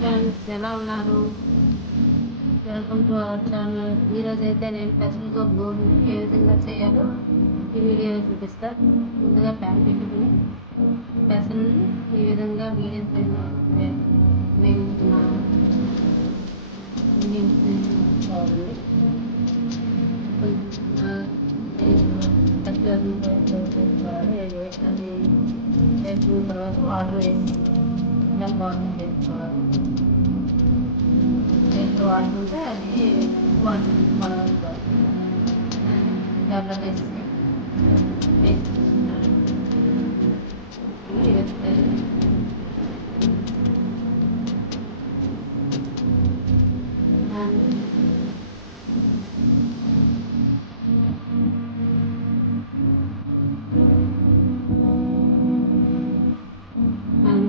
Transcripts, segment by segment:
Friends, ఎలా ఉన్నారు? Welcome to our channel. ఈరోజైతే నేను పెసలతో బోర్డు ఏ విధంగా చేయాలో ఈ వీడియోలో చూపిస్తా. ముందుగా ప్యాన్ పెట్టుకుని పెసల్ని ఈ విధంగా మీడియం ఫ్లేమ్లో వేగుతున్నాను. బాగుంది. అది వేసుకున్న తర్వాత వాటర్ వేసి ఇలా బాగుంది వేసుకోవాలి. వాడుతుంటే అది మనం దాంట్లో వేసి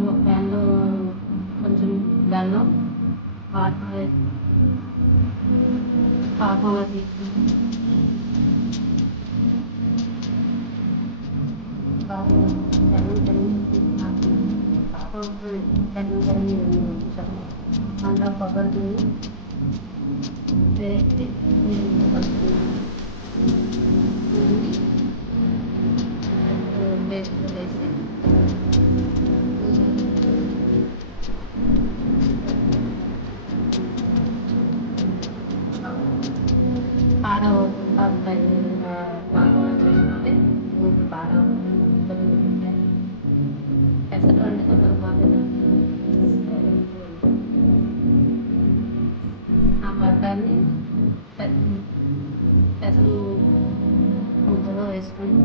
ఒక ప్యాన్లో కొంచెం బెల్లం వాటర్ పాకంలో తీసుకుని అందులో కొబ్బరి వేసి వేసి పాడవకుండా పాకం చేసుకుంటే ముందు పాడవకుండా పెసలు అంటే తొందరగా ఆ పట్టాన్ని పెసలు ముద్దలో వేసుకొని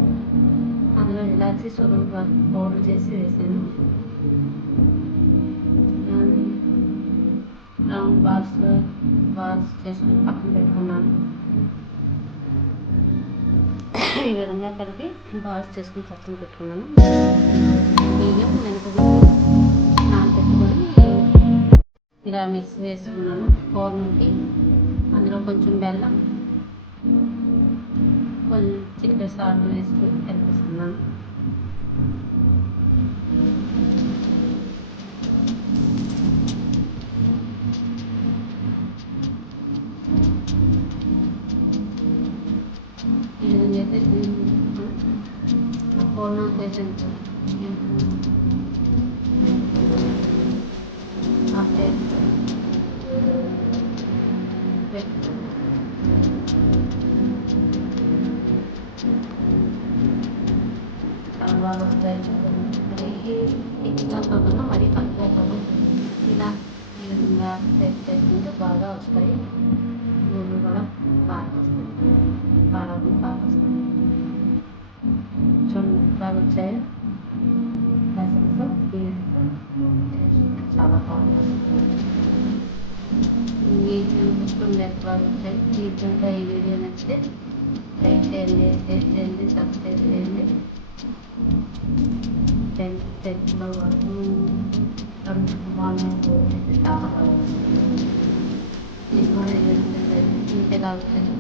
అందులో ఇలాచి సులువుగా పౌడర్ చేసి వేసాను. రౌండ్ బాల్స్ చేసుకుని పక్కన పెట్టుకున్నాను. ఈ విధంగా కలిపి బాల్స్ చేసుకుని పక్కన పెట్టుకున్నాను. బియ్యం మెంతులు నానబెట్టుకొని ఇలా మిక్స్ వేసుకున్నాను. పూర్ణంకి అందులో కొంచెం బెల్లం కొంచెం చికెన్ సాల్ట్ వేసుకొని కలిపిస్తున్నాను. ఈ విధంగా అయితే పూర్ణం వేసాను. చాలా వస్తాయి. మరి ఎక్కువ కాకుండా మరి తక్కువ కాకుండా ఇలా ఈ విధంగా సెట్ చేసుకుంటే బాగా వస్తాయి. నూనె కూడా బాగా వస్తాయి. బాగా వస్తాయి. చూడండి బాగా వచ్చాయి. పెసలతో చాలా బాగుంది. ఈ చూసుకుంటే బాగా వచ్చాయి. ఇంకా ఈ వీడియో నచ్చితే లైక్ చేయండి, షేర్ చేయండి, సబ్స్క్రైబ్ చేయండి. టెన్త్లో మార్నింగ్ చాలా బాగుంది. ఇది కూడా ఇంకెలా వచ్చేది